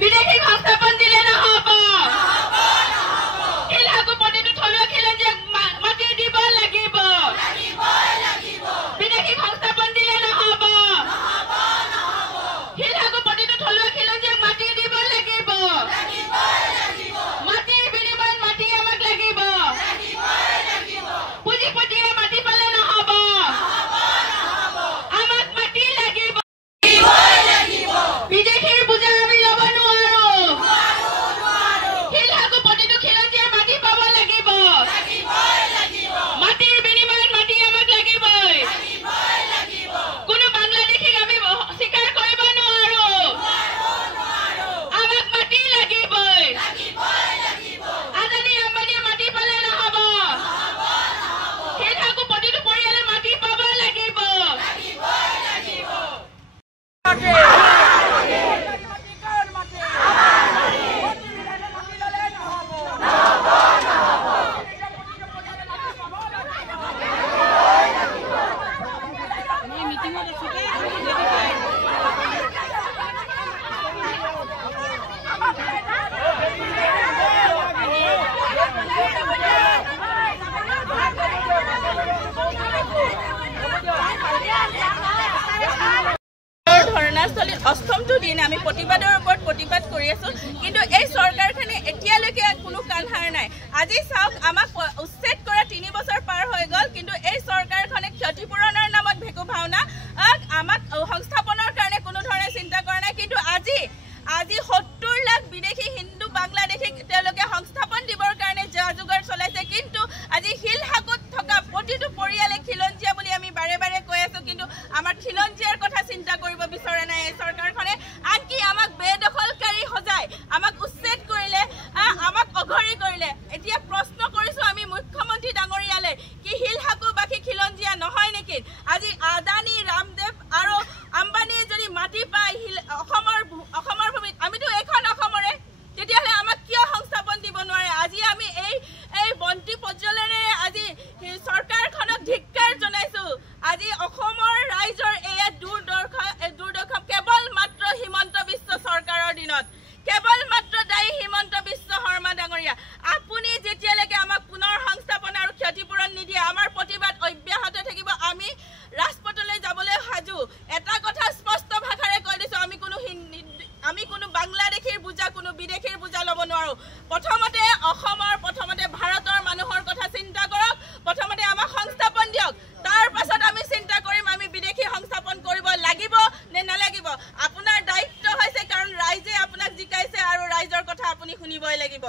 বিদেশী সংস্থাপন দিলে নহব শিলহাকু প্ৰতিটো থলুৱা খিলঞ্জীয়াক মাটি দিব লাগিব বিদেশী সংস্থাপন দিলে নহব শিলহাকু প্ৰতিটো থলুৱা খিলঞ্জীয়াক মাটি দিব লাগিব মাটিৰ বিনিময়ত মাটি আমাক লাগিব পুঁজিপতিয়ে মাটি পালে নহব আমাক মাটি লাগিব বিদেশীৰ বুজা আমি ল'ব নোৱাৰো শিলহাকু প্ৰতিটো খিলঞ্জীয়াই মাটি পাব লাগিব মাটিৰ বিনিময়ত মাটি আমাক লাগিবই কোনো বাংলাদেশীক আমি স্বীকাৰ কৰিব নোৱাৰো আমাক মাটি লাগিবই আদানী আম্বানীয়ে মাটি পালে নহব শিলহাকু প্ৰতিটো পৰিয়ালে মাটি পাব লাগিব ধৰ্ণাস্থলীত অষ্টমটো দিন আমি প্ৰতিবাদৰ ওপৰত প্ৰতিবাদ কৰি আছো কিন্তু এই চৰকাৰখনে এতিয়ালৈকে কোনো কাণ সাৰ নাই আজি চাওক আমাক উচ্ছেদ কৰা 3 বছৰ পাৰ হৈ গ'ল কিন্তু এই চৰকাৰখনে ক্ষতিপূৰণৰ নামত ভেকু ভাওনা আমাক সংস্থাপনৰ কাৰণে কোনো ধৰণে চিন্তা কৰা নাই কিন্তু আজি 70 লাখ বিদেশী হিন্দু বাংলাদেশীক তেওঁলোকে সংস্থাপন দিবৰ কাৰণে যোগাৰ চলাইছে কিন্তু আজি শিলহাকুত থকা প্ৰতিটো পৰিয়ালে খিলঞ্জীয়া বুলি আমি বাৰে বাৰে কৈ আছো কিন্তু আমাৰ খিলঞ্জীয়াৰ কথা চিন্তা কৰিব বিচৰা নাই এই চৰকাৰখনে আনকি আমাক বেদখলকাৰী সজাই আমাক উচ্ছেদ কৰিলে আমাক অঘৰী কৰিলে এতিয়া প্ৰশ্ন কৰিছো আমি মুখ্যমন্ত্ৰী ডাঙৰীয়ালৈ কি শিলহাকুবাসী খিলঞ্জীয়া নহয় নেকি আজি আদানী ৰামদেৱ আৰু আম্বানী যদি মাটি পায় অসমৰ ভূমিত আমিতো এখন অসমৰে তেতিয়াহ'লে আমাক কিয় সংস্থাপন দিব নোৱাৰে আজি আমি এই বন্তি প্ৰজ্বলনেৰে আজি চৰকাৰখনক ধিক্কাৰ জনাইছো আজি অসমৰ ৰাইজৰ এয়া দুৰ্দশা কেৱল মাত্ৰ হিমন্ত বিশ্ব চৰকাৰৰ দিনত কেৱল মাত্ৰ দায়ী হিমন্ত বিশ্ব শৰ্মা ডাঙৰীয়া আপুনি যেতিয়ালৈকে আমাক পুনৰ সংস্থাপন আৰু ক্ষতিপূৰণ নিদিয়ে আমাৰ প্ৰতিবাদ অব্যাহত থাকিব আমি ৰাজপথলৈ যাবলৈ সাজু এটা কথা স্পষ্ট ভাষাৰে কৈ দিছো আমি কোনো বাংলাদেশীৰ বুজা কোনো বিদেশীৰ বুজা ল'ব নোৱাৰো প্ৰথমতে ভাৰতৰ মানুহৰ কথা চিন্তা কৰক প্ৰথমতে আমাক সংস্থাপন দিয়ক তাৰ পাছত আমি চিন্তা কৰিম আমি বিদেশী সংস্থাপন কৰিব লাগিব নে নালাগিব আপোনাৰ দায়িত্ব হৈছে কাৰণ ৰাইজে আপোনাক জিকাইছে আৰু ৰাইজৰ কথা আপুনি শুনিবই লাগিব